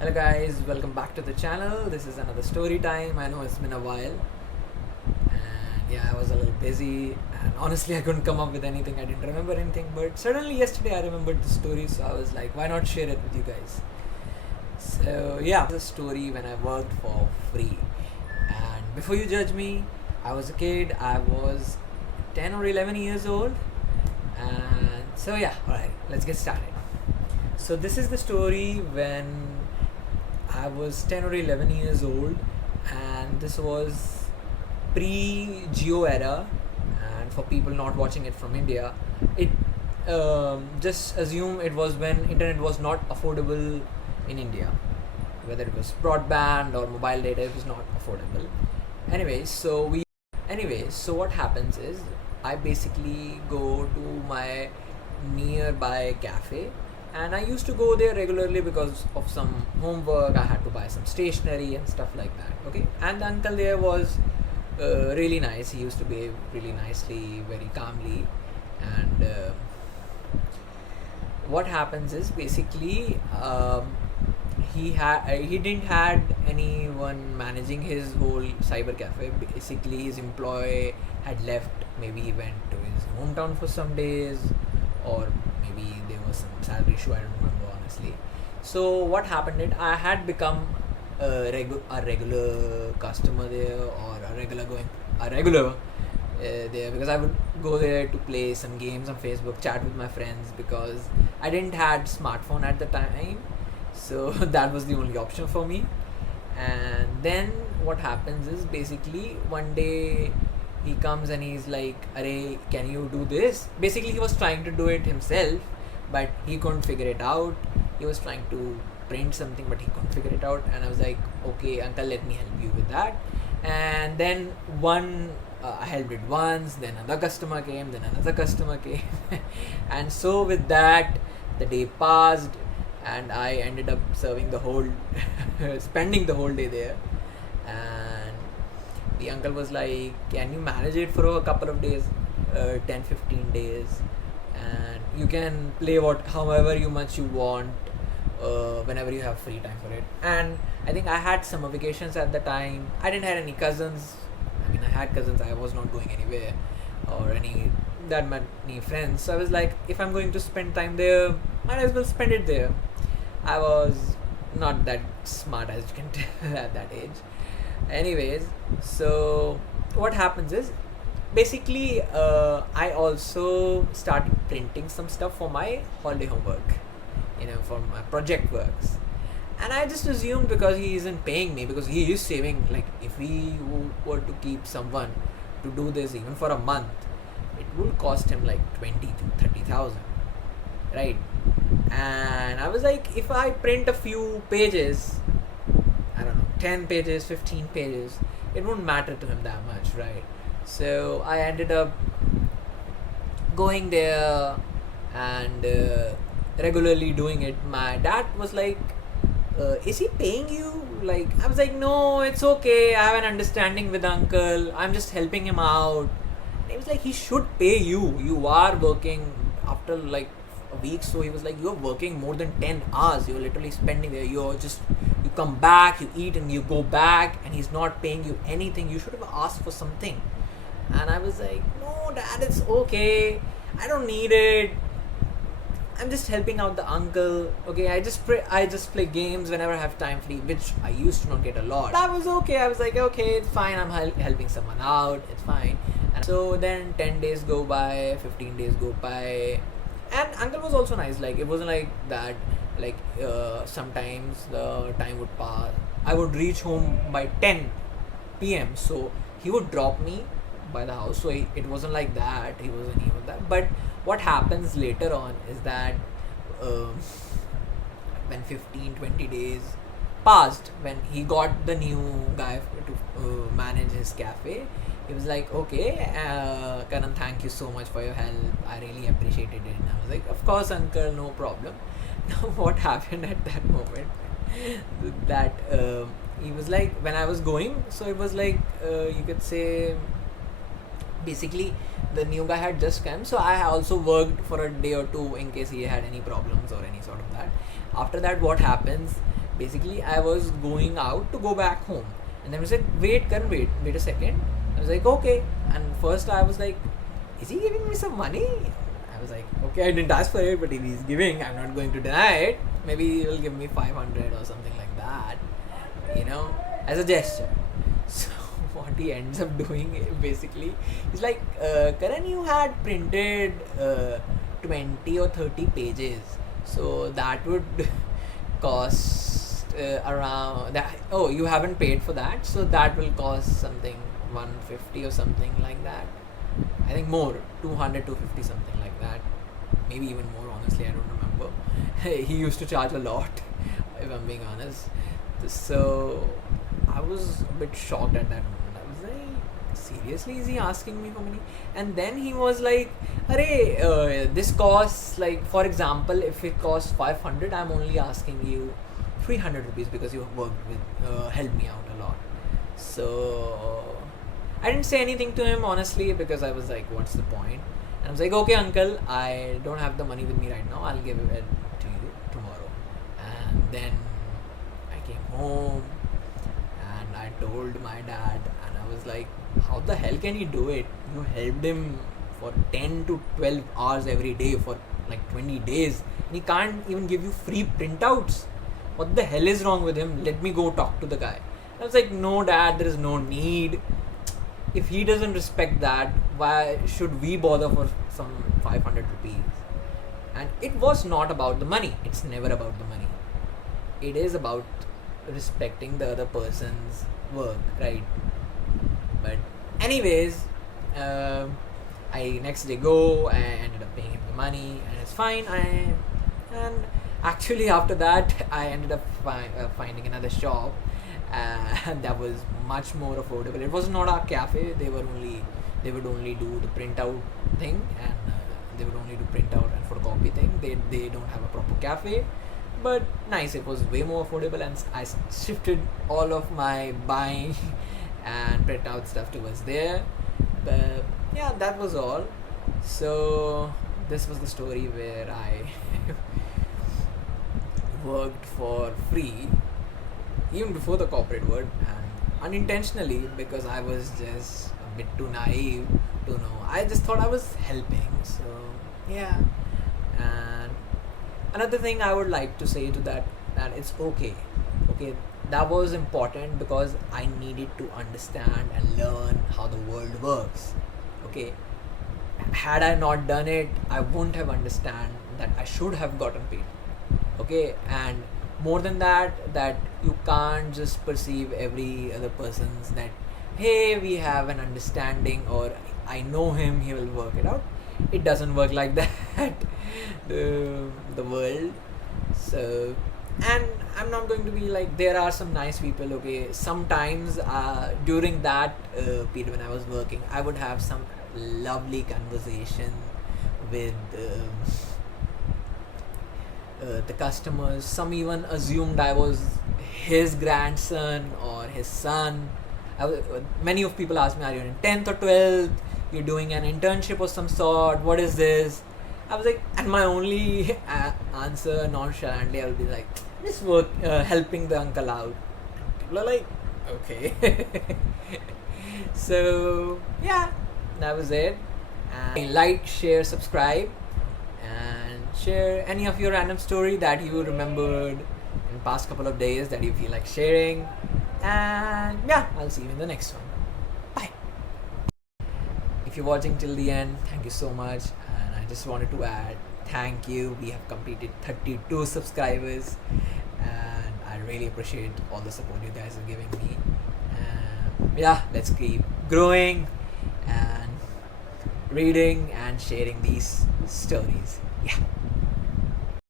Hello guys, welcome back to the channel. This is another story time. I know it's been a while and yeah, I was a little busy and honestly I couldn't come up with anything. I didn't remember anything, but suddenly yesterday I remembered the story, so I was like, why not share it with you guys? So yeah, the story when I worked for free. And before you judge me, I was a kid. I was 10 or 11 years old. And so yeah, alright, let's get started. So this is the story when I was 10 or 11 years old, and this was pre Geo era. And for people not watching it from India, it just assume it was when internet was not affordable in India, whether it was broadband or mobile data, it was not affordable. Anyways, so what happens is I basically go to my nearby cafe, and I used to go there regularly because of some homework. I had to buy some stationery and stuff like that. Okay, and the uncle there was really nice. He used to behave really nicely, very calmly, and what happens is basically he didn't had anyone managing his whole cyber cafe. Basically, his employee had left. Maybe he went to his hometown for some days, or maybe there was some salary issue. I don't remember honestly. So what happened? I had become a regular customer there, or a regular there, because I would go there to play some games on Facebook, chat with my friends, because I didn't had smartphone at the time, so that was the only option for me. And then what happens is basically one day he comes and he's like, "Arey, can you do this?" Basically, he was trying to do it himself, but he couldn't figure it out. He was trying to print something, but he couldn't figure it out. And I was like, "Okay, uncle, let me help you with that." And then I helped it once. Then another customer came. Then another customer came, and so with that, the day passed, and I ended up serving the whole, spending the whole day there. And the uncle was like, "Can you manage it for a couple of days, 10-15 days, and you can play however you much you want, whenever you have free time for it." And I think I had summer vacations at the time. I didn't have any cousins. I mean, I had cousins. I was not going anywhere, or any that many friends. So I was like, if I'm going to spend time there, might as well spend it there. I was not that smart, as you can tell, at that age. Anyways, so what happens is basically I also started printing some stuff for my holiday homework, for my project works. And I just assumed, because he isn't paying me, because he is saving, like if we were to keep someone to do this even for a month, it would cost him like 20 to 30,000, right? And I was like, if I print a few pages, I don't know, 10 pages, 15 pages, it wouldn't matter to him that much, right? So I ended up going there and regularly doing it. My dad was like, "Is he paying you?" Like, I was like, "No, it's okay. I have an understanding with uncle. I'm just helping him out." And he was like, "He should pay you. You are working after like a week." So he was like, "You're working more than 10 hours. You're literally spending there. You come back, you eat, and you go back, and he's not paying you anything. You should have asked for something." And I was like, "No, dad, it's okay. I don't need it. I'm just helping out the uncle. Okay, I just play games whenever I have time free," which I used to not get a lot. That was okay. I was like, "Okay, it's fine. I'm helping someone out. It's fine." And so then 10 days go by, 15 days go by, and uncle was also nice. Like, it wasn't like that. Like, sometimes the time would pass. I would reach home by 10 p.m. So he would drop me by the house. So it wasn't like that. He wasn't even that. But what happens later on is that um, when 15-20 days passed, when he got the new guy to manage his cafe, he was like, "Okay, Karan, thank you so much for your help. I really appreciated it." And I was like, "Of course, uncle, no problem." Now, what happened at that moment? That he was like, when I was going, so it was like, you could say, basically the new guy had just come, so I also worked for a day or two in case he had any problems or any sort of that. After that, what happens, basically I was going out to go back home, and then he said, wait Karan, wait a second. I was like, okay. And first I was like, is he giving me some money? I was like, okay, I didn't ask for it, but if he's giving, I'm not going to deny it. Maybe he'll give me 500 or something like that, as a gesture. So what he ends up doing basically, he's like, Karan, you had printed 20 or 30 pages, so that would cost around that. Oh, you haven't paid for that, so that will cost something 150 or something like that. I think more, 200, 250, something like that. Maybe even more, honestly, I don't remember. He used to charge a lot, if I'm being honest. So I was a bit shocked at that moment. I was like, seriously, is he asking me for money? And then he was like, Arey, this costs, like, for example, if it costs 500, I'm only asking you 300 rupees because you have worked with, helped me out a lot. So I didn't say anything to him, honestly, because I was like, what's the point? And I was like, okay, uncle, I don't have the money with me right now. I'll give it to you tomorrow. And then I came home and I told my dad, and I was like, how the hell can he do it? You helped him for 10 to 12 hours every day for like 20 days. And he can't even give you free printouts. What the hell is wrong with him? Let me go talk to the guy. I was like, no, dad, there is no need. If he doesn't respect that, why should we bother for some 500 rupees? And it was not about the money. It's never about the money. It is about respecting the other person's work, right? But anyways, I next day go, I ended up paying him the money, and it's fine. And actually after that, I ended up finding another shop. And that was much more affordable. It was not a cafe. They would only do the printout thing, and they would only do printout and photocopy thing. They don't have a proper cafe, but nice. It was way more affordable, and I shifted all of my buying and printout stuff towards there. But yeah, that was all. So this was the story where I worked for free even before the corporate world, and unintentionally, because I was just a bit too naive to know. I just thought I was helping. So yeah. And another thing I would like to say to that it's okay. That was important because I needed to understand and learn how the world works. Okay, had I not done it, I wouldn't have understand that I should have gotten paid. Okay, and more than that you can't just perceive every other person's that, hey, we have an understanding, or I know him, he will work it out. It doesn't work like that. The world. So, and I'm not going to be like, there are some nice people, okay. Sometimes during that period when I was working, I would have some lovely conversation with the customers. Some even assumed I was his grandson or his son. Many of people ask me, are you in 10th or 12th? You're doing an internship of some sort. What is this? I was like, and my only answer, nonchalantly, I would be like, just work, helping the uncle out. And people are like, okay. So yeah, that was it. And like, share, subscribe, and share any of your random story that you remembered in past couple of days that you feel like sharing. And yeah, I'll see you in the next one. Bye. If you're watching till the end, thank you so much. And I just wanted to add, thank you. We have completed 32 subscribers, and I really appreciate all the support you guys are giving me. And yeah, let's keep growing and reading and sharing these stories. Yeah.